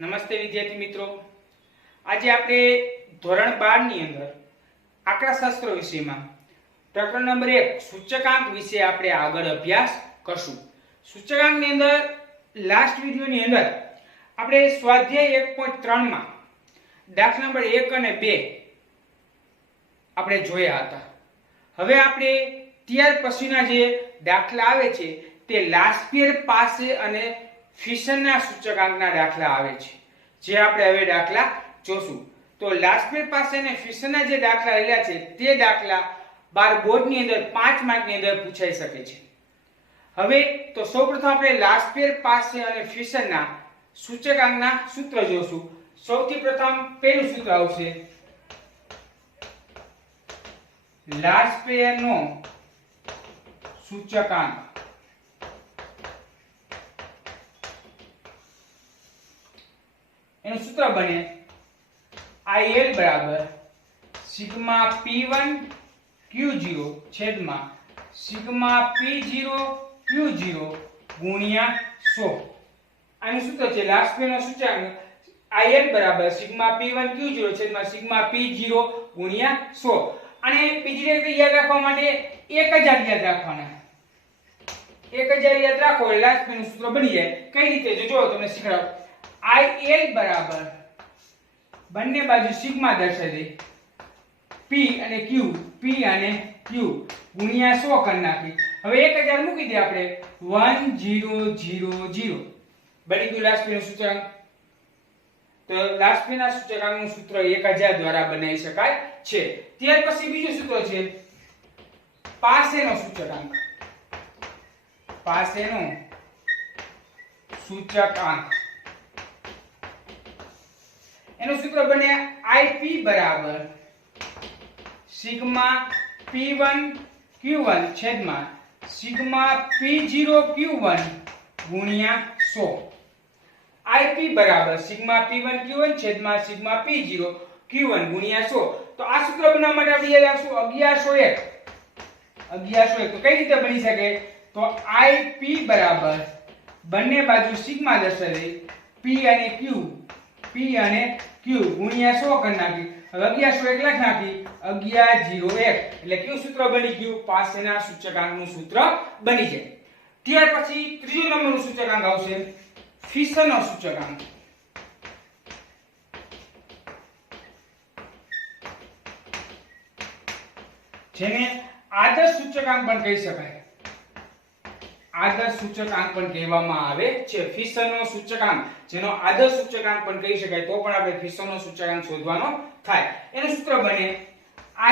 નમસ્તે વિદ્યાર્થી મિત્રો, આજે આપણે ધોરણ 12 ની અંદર આંકડાશાસ્ત્ર વિષયમાં પ્રકરણ નંબર 1 સૂચકાંક વિશે આપણે આગળ અભ્યાસ કરશું. સૂચકાંકની અંદર લાસ્ટ વિડિયોની અંદર આપણે સ્વાધ્યાય 1.3 માં દાખલા નંબર 1 અને 2 આપણે જોયા હતા. હવે આપણે ત્યાર પછીના જે દાખલા આવે છે તે લાસ્પિયર પાસે અને ફિશનના સૂચકાંકના દાખલા આવે છે, જે આપણે હવે દાખલા જોશું. તો લાસ્પિયર પાસે અને ફિશનના જે દાખલા રહેલા છે તે દાખલા 12 બોર્ડની અંદર 5 માર્કની અંદર પૂછાઈ શકે છે. હવે તો સૌપ્રથમ આપણે લાસ્પિયર પાસે અને ફિશનના સૂચકાંકના સૂત્ર જોશું. સૌથી પ્રથમ પહેલું સૂત્ર આવશે લાસ્પિયરનો સૂચકાંક. એનું સૂત્ર બને IL બરાબર સિગ્મા P1 Q0 છેદમાં સિગ્મા P0 Q0 ગુણ્યા 100. આનું સૂત્ર છે લાસ્પિયરનો સૂચકાંક IL બરાબર સિગ્મા P1 Q0 છેદમાં સિગ્મા P0 ગુણ્યા 100. અને બીજી રીતે યાદ રાખવા માટે 1000 યાદ રાખવાના. 1000 યાદ રાખો એટલે લાસ્પિયરનું સૂત્ર બની જાય. કઈ રીતે જો તમને શીખવાડું. IL બરાબર બંને બાજુ સિગ્મા દર્શાવી P અને Q, P અને Q ગુણ્યા 100 કરી નાખી. હવે 1000 મૂકી દે આપણે 1000 બની ગયું લાસ્પિયરનું સૂચકાંક. તો લાસ્પિયરના સૂચકાંકનું સૂત્ર 1000 દ્વારા બનાવી શકાય છે. ત્યાર પછી બીજું સૂત્ર છે પાસેનો સૂચકાંક. પાસેનો સૂચકાંક એનું સૂત્ર બને IP બરાબર સિગ્મા P1 Q1 છેદમાં સિગ્મા P0 Q1 ગુણ્યા 100. IP બરાબર સિગ્મા P1 Q1 છેદમાં સિગ્મા P0 Q1 ગુણ્યા 100. તો આ સૂત્ર બનાવવા માટે આપણે યાદ રાખશું 1101. તો કઈ રીતે બની શકે? તો IP બરાબર બંને બાજુ સિગ્મા દર્શાવે P અને Q, P અને Q ગુણ્યા 100 કરી નાખી. હવે 1101 લખ નાખી 1101 એટલે કયું સૂત્ર બની ગયું? પાસેના સૂચકાંકનું સૂત્ર બની જાય. ત્યાર પછી ત્રીજો નંબરનું સૂચકાંક આવશે ફિશનનો સૂચકાંક. જેને આદર્શ સૂચકાંક પણ કહી શકાય. આદર્શ સૂચકાંક પણ કહેવામાં આવે છે. ફિશનનો સૂચકાંક જેનો આદર્શ સૂચકાંક પણ કહી શકાય, તો પણ આપણે ફિશનનો સૂચકાંક શોધવાનો થાય. એનું સૂત્ર બને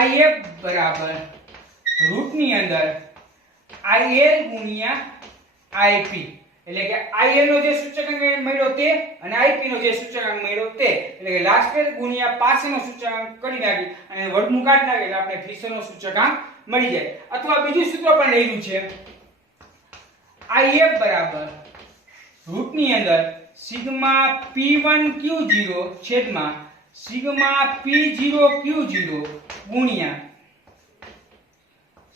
IF બરાબર રૂટની અંદર IL ગુણ્યા IP. એટલે કે IL નો જે સૂચકાંક મળ્યો તે અને IP નો જે સૂચકાંક મળ્યો તે, એટલે કે લાસ્પિયર ગુણ્યા પાસેનો સૂચકાંક કરી નાખી અને વર્ગમૂળ કાઢી નાખી એટલે આપણે ફિશનનો સૂચકાંક મળી જાય. અથવા બીજું સૂત્ર પણ રહેલું છે IF બરાબર રૂટની અંદર સિગ્મા P1 Q0 છેદમાં સિગ્મા P0 Q0 ગુણ્યા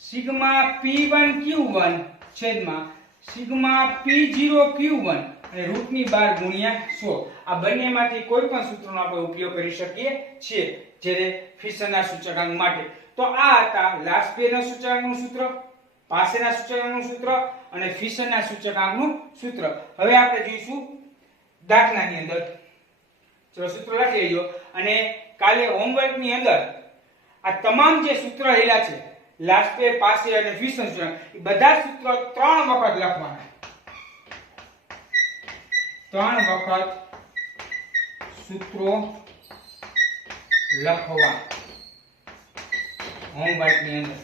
સિગ્મા P1 Q1 છેદમાં સિગ્મા P0 Q1 અને રૂટની 12 ગુણ્યા 100. આ બંનેમાંથી કોઈ પણ સૂત્રનો આપણે ઉપયોગ કરી શકીએ છીએ જ્યારે ફિશનના સૂચકાંક માટે. તો આ હતા લાસ્પિયરના સૂચકાંકનું સૂત્ર, પાસેના સૂચકાંકનું સૂત્ર અને ફિશનના સૂચકાંકનું સૂત્ર. હવે આપણે જોઈશું દાખલાની અંદર. ચલો સૂત્ર લખી લેજો અને કાલે હોમવર્કની અંદર આ તમામ જે સૂત્ર રહેલા છે લાસ્પિયર, પાસે અને ફિશન સૂચકાંક, એ બધા સૂત્ર 3 વખત લખવાના. 3 વખત સૂત્રો લખવા હોમવર્કની અંદર.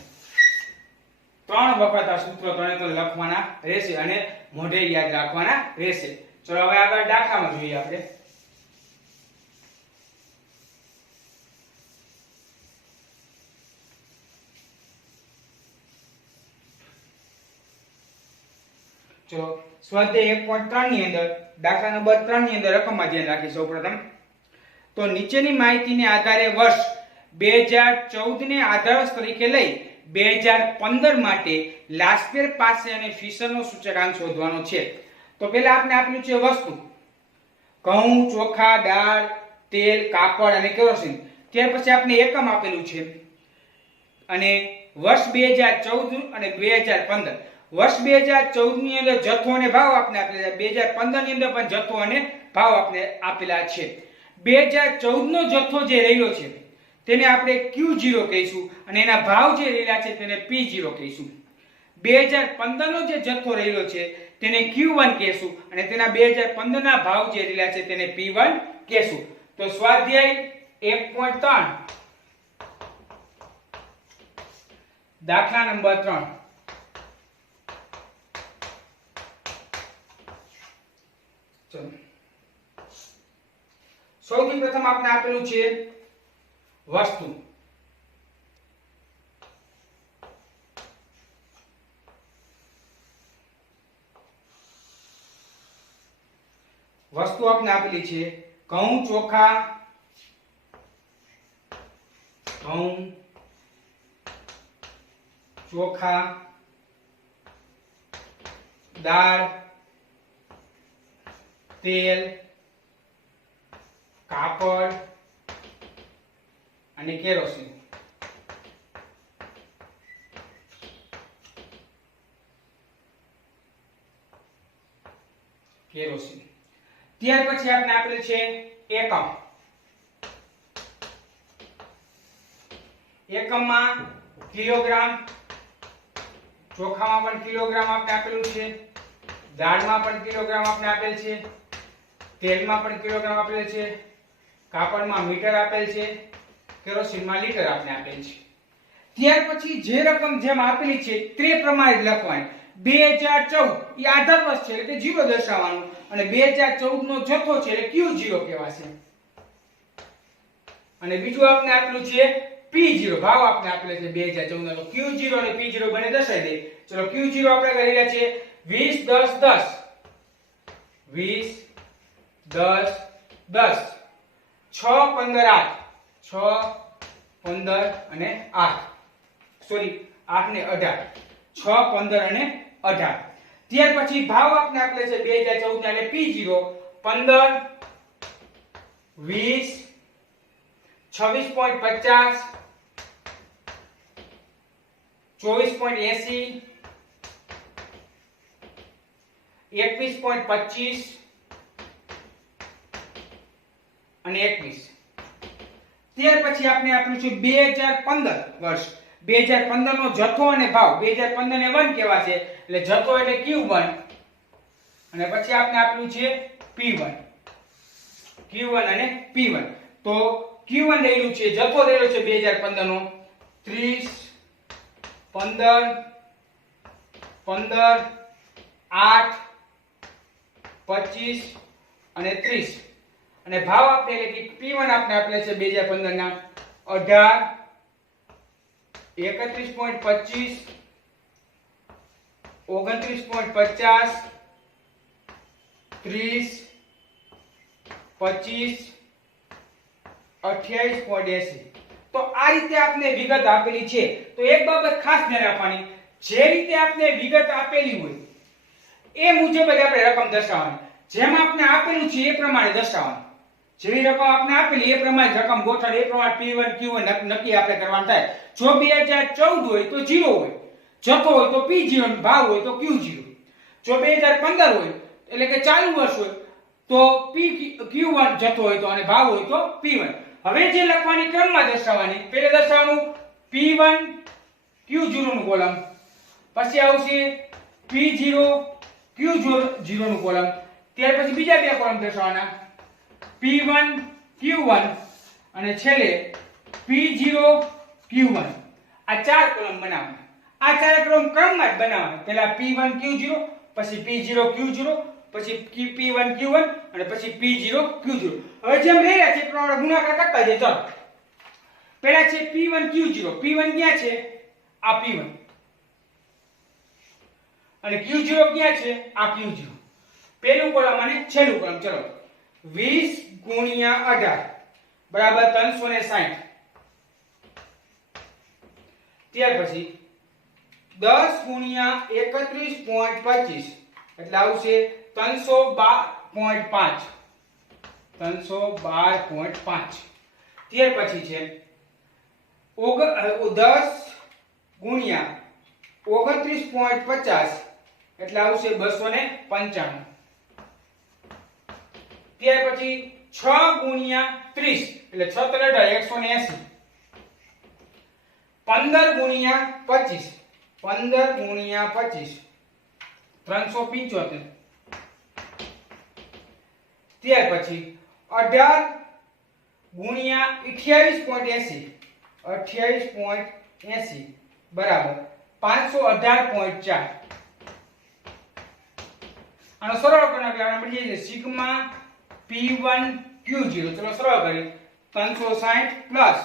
3 વખત આ સૂત્રો 3 લખવાના રહેશે અને મોઢે યાદ રાખવાના રહેશે. ચલો હવે આગળ દાખલામાં જોઈએ આપણે. ચલો સ્વાધ્યાય 1.3 ની અંદર દાખલા નંબર 3 ની અંદર રકમમાં ધ્યાન રાખી સૌપ્રથમ. તો નીચેની માહિતીને આધારે વર્ષ 2014 ને આધાર તરીકે લઈ 2015 માટે લાસ્પિયર પાસે અને ફિશરનો સૂચકાંક શોધવાનો છે. તો પહેલા આપણે આપ્યું છે વસ્તુ. ઘઉં, ચોખા, દાળ, તેલ, કાપડ અને કેરોસીન. ત્યાર પછી આપણે એકમ આપેલું છે અને વર્ષ 2014 અને 2015. વર્ષ 2014 ની અંદર જથ્થો અને ભાવ આપણે આપેલા છે. 2015 ની અંદર પણ જથ્થો અને ભાવ આપણે આપેલા છે. 2014 નો જથ્થો જે રહેલો છે તેને આપણે Q0 કહીશું અને એના ભાવ જે રહેલા છે તેને P0 કહીશું. 2015 નો જે જથ્થો રહેલો છે તેને Q1 કહેશું અને તેના 2015 ના ભાવ જે રહેલા છે તેને P1 કહેશું. તો સ્વાધ્યાય 1.3 દાખલા નંબર 3. ચલો, સૌથી પ્રથમ આપણે આપેલું છે વસ્તુ. વસ્તુ આપણે આપેલી છે ઘઉં, ચોખા, દાળ, તેલ, કાપડ અને કેરોસીન. ત્યાર પછી આપણે આપેલું છે એકમ. એકમમાં કિલોગ્રામ, ચોખામાં પણ કિલોગ્રામ આપણે આપેલું છે, દાળમાં પણ કિલોગ્રામ આપણે આપેલ છે, તેલમાં પણ કિલોગ્રામ આપેલ છે, કાપડમાં મીટર આપેલ છે, કેરોસીનમાં લીટર આપણે આપેલ છે. ત્યાર પછી જે રકમ જેમ આપેલી છે તે પ્રમાણે જ લખવાની. 2014 એ આધાર વર્ષ છે એટલે 0 દર્શાવવાનું અને 2014 નો જથ્થો છે એટલે Q0 કહેવાશે. અને બીજું આપણે આપેલું છે P0, ભાવ આપણે આપેલો છે 2014 નો. Q0 અને P0 બને દર્શાવી દે. ચલો, Q0 આપણે કરી રહ્યા છે 20 10 10 20 10 10 6 15 8 6 15 અને 8 સોરી 8 ને 18 6 15 અને 18. ત્યાર પછી ભાવ આપણે આપેલો છે 2014 એટલે P0 15 20 26.50 24.80 21.25 અને 21. ત્યાર પછી આપણે આપ્યું છે 2015 વર્ષ. 2015 નો જથ્થો અને ભાવ. 2015 ને 1 કહેવાશે એટલે જથ્થો એટલે Q1 અને પછી આપણે આપ્યું છે P1. Q1 અને P1. તો Q1 રહેલું છે, જથ્થો રહેલો છે 2015 નો 30 15 15 8 25 અને 30 અને ભાવ આપણે એટલે કે P1 આપણે આપેલા છે 2015 ના 18 31.25 29.50 30 25 28.80. તો આ રીતે આપને વિગત આપેલી છે. તો એક બાબત ખાસ ધ્યાન રાખવાની, જે રીતે આપને વિગત આપેલી હોય એ મુજબ જ આપણે રકમ દર્શાવવાની. જેમ આપને આપેલું છે એ પ્રમાણે દર્શાવવાનું. જેવી રકમ આપને આપેલી એ પ્રમાણે રકમ ગોઠવણી, એ પ્રમાણે P1 Q1 નક્કી આપણે કરવાનું થાય. જો 2014 હોય તો 0 હોય, જથ્થો હોય તો P0, ભાવ હોય તો Q0. જો 2015 હોય એટલે કે ચાલુ વર્ષ હોય તો Q1 જથ્થો હોય તો અને ભાવ હોય તો P1. હવે જે લખવાની ક્રમમાં દર્શાવવાની, પહેલા દર્શાવવાનું P1 Q0 નું કોલમ, પછી આવશે P0 Q0 નું કોલમ, ત્યાર પછી બીજા બે કોલમ દર્શાવવાના P1 Q1 અને છેલ્લે P0 Q1. આ ચાર કોલમ બનાવવાના. આ ચાર કોલમ ક્રમમાં જ બનાવવાના. પહેલા P1 Q0, પછી P0 Q0, પછી P1 Q1 અને પછી P0 Q0. હવે જેમ રહ્યા છે પ્રમાણે ગુણાકાર કરતા જઈએ. ચાલો, પહેલા છે P1 Q0. P1 ક્યાં છે? આ P1 અને Q0 ક્યાં છે? આ Q0. પહેલું કોલમ અને છેલ્લું કોલમ. ચલો, 20 ગુણ્યા 18 બરાબર 360. ત્યાર પછી 10 ગુણ્યા 31.25 એટલે આવશે 312.5. 312.5 ત્યાર પછી છે 10 ગુણ્યા 29.50 એટલે આવશે 295. ત્યાર પછી 6 ગુણ્યા 30 એટલે 6 * 180. 15 ગુણ્યા 25 375. ત્યાર પછી 18 ગુણ્યા 28.80 બરાબર 518.4. આનો સરળ કરીને આપણે મળી જશે સિગ્મા P1 Q0. ચલો સરળ કરી 360 plus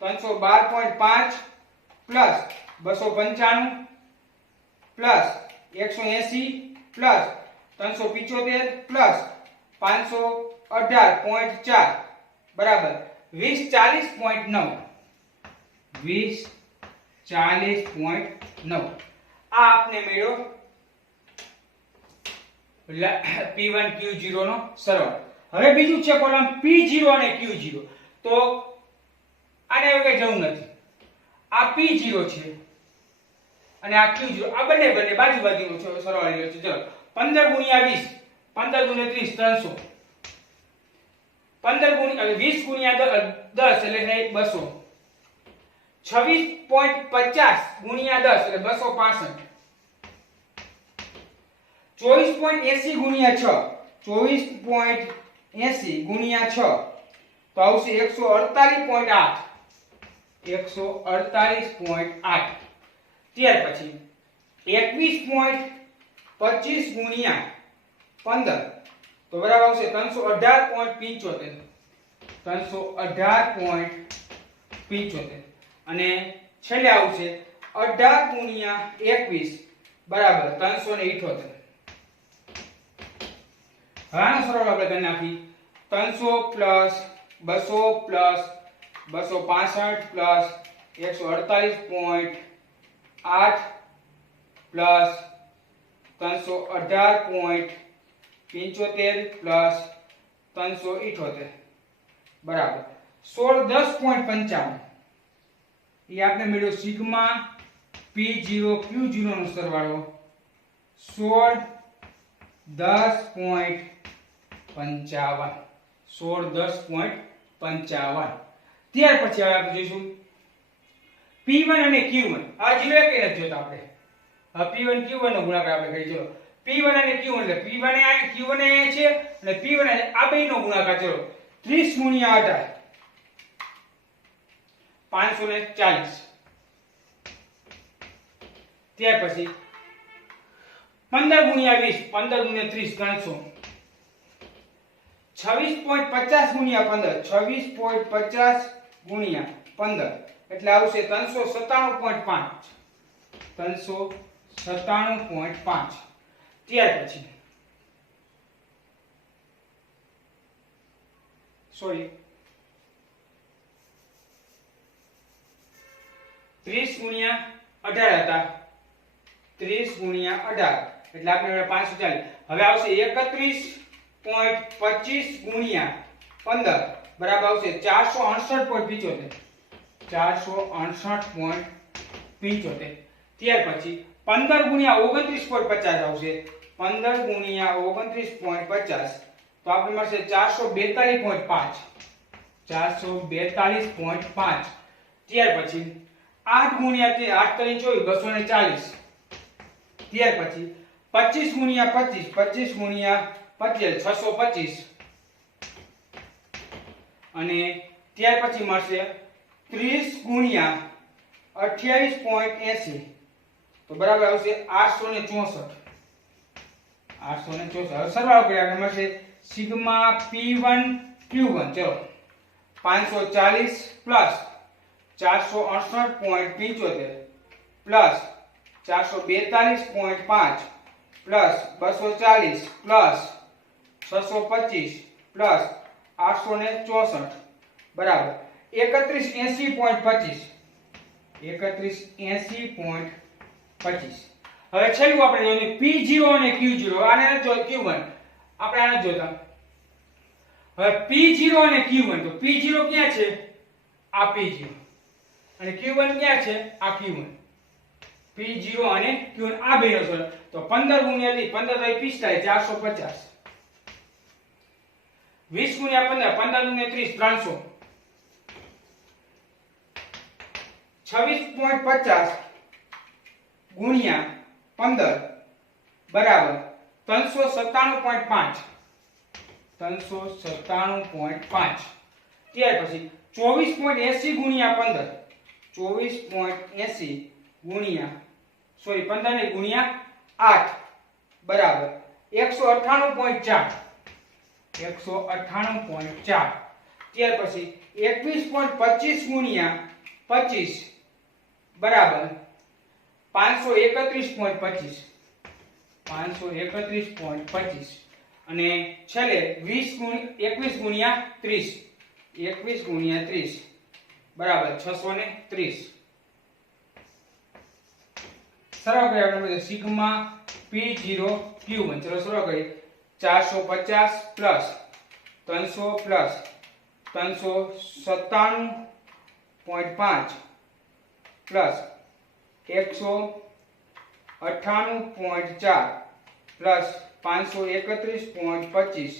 312.5 plus 295 plus 180 plus 375 plus 518.4 બરાબર 2040.9. 2040.9 આ આપને મળ્યો P1 Q0 નો સરળ. હવે બીજું છે કોલમ P0 અને Q0. તો આને હવે કઈ જરૂર નથી. આ P0 છે અને આ Q0. આ બંને બાજુ બાજુનો છે સરળ રહ્યો છે. ચલો 15 ગુણ્યા 20 15 ગુણ્યા 30 300. 15 ગુણ્યા 20 ગુણ્યા 10 એટલે થાય 200. 26.50 ગુણ્યા 10 એટલે 265. 24.80 ગુણ્યા 6 24.80 ગુણ્યા 6 તો આવશે 148.8. 148.8. ત્યાર પછી 21.25 ગુણ્યા 15 તો બરાબર આવશે 318.75. 318.75 અને છેલ્લે આવશે 18 ગુણ્યા 21 બરાબર 378. આનો સરળ આપણે કરી નાખી 300 plus 200 plus 265 plus 148.8 plus 318.75 plus 378 બરાબર 1610.55. એ આપણે મળ્યો સિગ્મા P0 Q0 નો સરવાળો 1610.55. 1610.55. ત્યાર પછી હવે આપણે જોઈશું P1 અને Q1. આ જીરો એક નથી જોતા આપણે. હવે P1 Q1 નો ગુણાકાર આપણે કરી. ચલો P1 અને Q1 એટલે P1 એ Q1 એ છે અને P1 આ બેયનો ગુણાકાર. ચલો 30 ગુણ્યા 18 540. ત્યાર પછી 15 ગુણ્યા 20 15 ગુણ્યા 30 300. 26.50 ગુણ્યા 15 26.50 ગુણ્યા 15 એટલે આવશે 397.5. 397.5. ત્યાર પછી સોરી 30 ગુણ્યા 18 હતા 30 ગુણ્યા 18 એટલે આપણે 540. હવે આવશે 31.25 ગુણ્યા 15 બરાબર આવશે 468.75. 468.75. ત્યાર પછી 15 ગુણ્યા 29.50 આવશે 15 ગુણ્યા 29.50 તો આપણે મળશે 442.5. 442.5. ત્યાર પછી 8 ગુણ્યા 8 * 24 240. ત્યાર પછી 25 ગુણ્યા 25 25 ગુણ્યા 25 625 અને ત્યાર પછી મળશે 30 ગુણ્યા 28.80 તો બરાબર આવશે 864. 864. હવે સરવાળો કરીએ આપણે મળશે સિગ્મા P1 Q1. ચલો 540 plus 468.75 plus 442.5 plus 240 plus 625 plus 864 બરાબર 3180.25. 3180.25. હવે છેલ્લું આપણે જોઈએ P0 અને Q0. આને જો Q1 આપણે આને જોતા હવે P0 અને Q1 તો P0 ક્યાં છે આ P0 અને Q1 ક્યાં છે આ Q1 P0 અને Q1 આ બેનો સરળ તો 15 ગુણ્યા 3 15 તો 45 450 20 ગુણ્યા 15 15 ગુણ્યા 30 300 26.50 ગુણ્યા 15 બરાબર 397.5 397.5 ત્યાર પછી 24.80 ગુણ્યા 15 24.80 ગુણ્યા 15 ને ગુણ્યા 8 બરાબર 198.4 198.4 ત્યાર પછી 21.25 ગુણ્યા 25 બરાબર 531.25 531.25 અને છેલ્લે 21 ગુણ્યા 30 21 ગુણ્યા 30 બરાબર 630 સરળ કરીએ આપણે સિગ્મા P0 Q1 ચલો સરળ કરીએ 450 plus 300 plus 397.5 plus 198.4 plus 531.25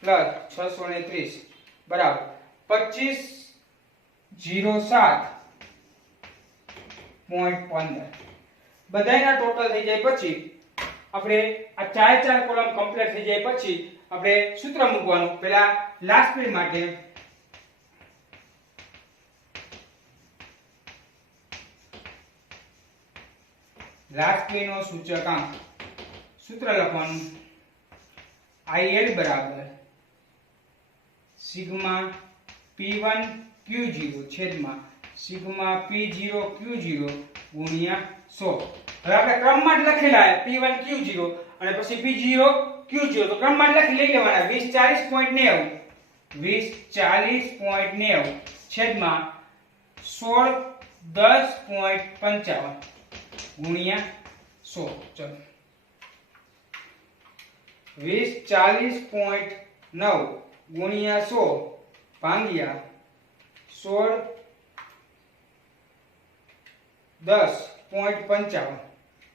plus 630 બરાબર 2507.15 બધાયના ટોટલ થઈ જાય પછી આપણે આ ચાર કોલમ કમ્પ્લીટ થઈ જાય પછી આપણે સૂત્ર મૂકવાનું પહેલા લાસ્ટ પીરિયડ માટે લાસ્ટ પીરિયડ નો સૂચકાંક સૂત્ર લખવાનું IL બરાબર સિગ્મા P1 Q0 છેદમાં સિગ્મા P0 Q0 ગુણ્યા 100 હવે આપણે ક્રમમાં જ લખેલા છે P1 Q0 અને પછી P0 Q0 તો ક્રમમાં જ લખી લઈ લેવાના 2040.90 છેદમાં 1610.55 ગુણ્યા 100 ચલો 2040.9 ગુણ્યા 100 ભાગ્યા 1610.55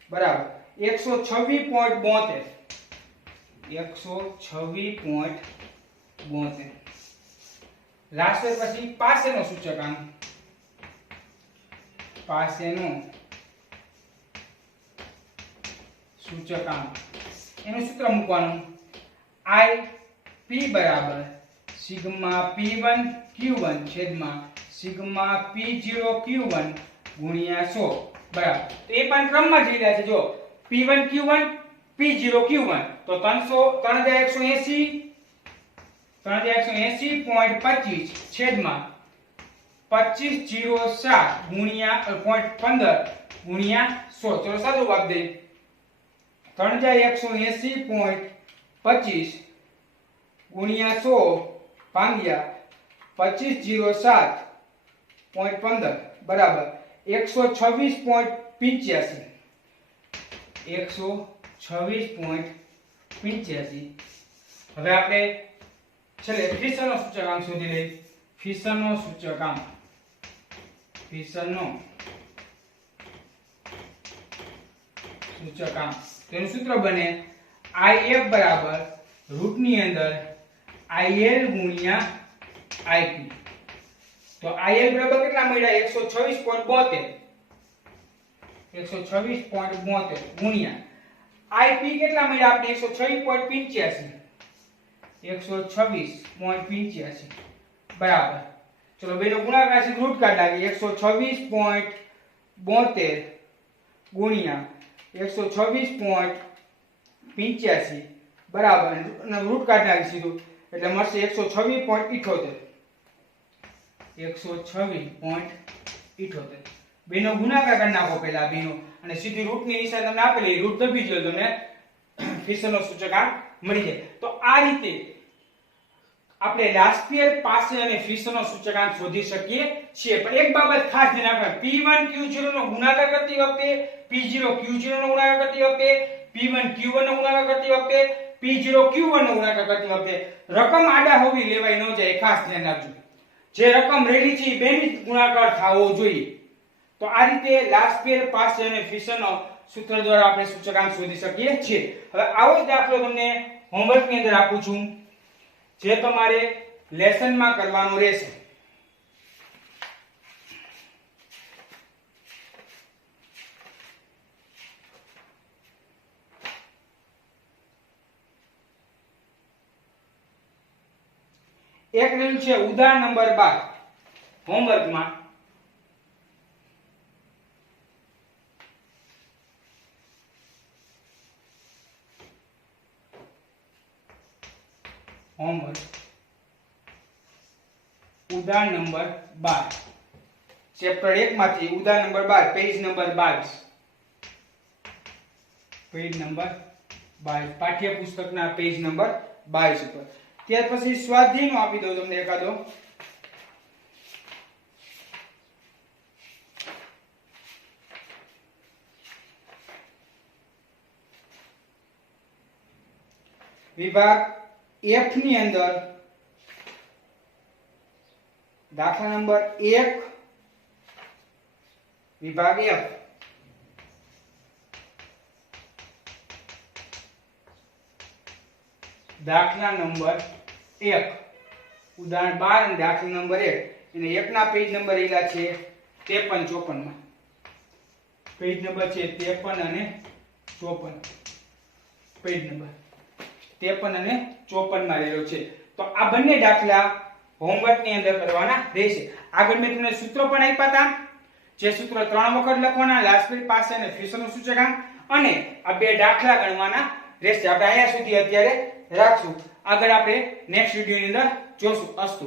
બરાબર 126.72 126.72 લાસ્ટ પછી પાસેનો સૂચકાંક એનું સૂત્ર મૂકવાનું IP બરાબર સિગ્મા P1 Q1 છેદમાં સિગ્મા P0 Q1 ગુણ્યા 100 બરાબર તો એ પણ ક્રમમાં જ લીધા છે જો P1 Q1 P0 Q1 તો 3180.25 છેદમાં 2507 ગુણ્યા 0.15 ગુણ્યા 100 ચલો સાદું જવાબ દે 3180.25 ગુણ્યા 100 ભાગ્યા 2507.15 બરાબર 126.85 126.85 હવે આપણે છેલ્લે ફિશરનો સૂચકાંક શોધી લઈએ ફિશરનો સૂચકાંક તેનું સૂત્ર બને IF બરાબર રૂટની અંદર IL ગુણ્યા IP તો IL બરાબર કેટલા મળ્યા 126.72 ગુણ્યા IP કેટલા મળ્યા આપણે 126.85 બરાબર ચલો બેનો ગુણાકાર છે રૂટ કાઢ લાગી 126.72 ગુણ્યા 126.85 બરાબર અને રૂટ કાઢ નાખી સીધું એટલે મળશે 126.78 બેનો ગુણાકાર કરી નાખો પહેલા બેનો અને સીધી રૂટની નિશાની તમને આપેલી રૂટ દબી જો તમને ફિશરનો સૂચકાંક મળી જાય તો આ રીતે આપણે લાસ્પિયર પાસે અને ફિશરનો સૂચકાંક શોધી શકીએ છીએ પણ એક બાબત ખાસ ધ્યાન રાખવાનું P1 Q0 નો ગુણાકાર કરતી વખતે P0 Q0 નો ગુણાકાર કરતી વખતે P1 Q1 નો ગુણાકાર કરતી વખતે P0 Q1 નો ગુણાકાર કરતી વખતે રકમ આડા હોવી લેવાય ન જાય, ખાસ ધ્યાન રાખજો. જે રકમ રેલી છે એ બેની જ ગુણાકાર થવો જોઈએ. તો આ રીતે લાસ્પેર પાસ અને ફિશરનો સૂત્ર દ્વારા આપણે સૂચકાંક શોધી શકીએ છીએ. હવે આવો જ દાખલો તમને હોમવર્ક ની અંદર આપું છું, જે તમારે લેસનમાં કરવાનો રહેશે. એક રહ્યું છે ઉદાહરણ નંબર 12 હોમવર્કમાં. હોમવર્ક ઉદાહરણ નંબર 12 ચેપ્ટર 1 માંથી ઉદાહરણ number 12 page number 22. Page number 22 પાઠ્યપુસ્તકના પેજ નંબર 22 ઉપર. ત્યાર પછી સ્વાધ્યાયનો આપી દઉં તમને એકાદો. વિભાગ F ની અંદર દાખલા નંબર 1 વિભાગ F. દાખલા નંબર 1 ઉદાહરણ 12 અને દાખલા નંબર 1 એને 1 ના પેજ નંબર એલા છે 53 54 માં. પેજ નંબર છે 53 અને 54. પેજ નંબર 53 અને 54 માં રહેલો છે. તો આ બંને દાખલા હોમવર્ક ની અંદર કરવાના રહેશે. આગળ મેં તમને સૂત્રો પણ આપ્યા હતા, જે સૂત્ર 3 વખત લખવાના, લાસ્પેર પાસે અને ફિશરનો સૂચકાંક, અને આ બે દાખલા ગણવાના રહેશે. આપણે અહીંયા સુધી અત્યારે રાખશું. આગળ આપણે નેક્સ્ટ વિડિયો ની અંદર જોશું. અસ્તુ.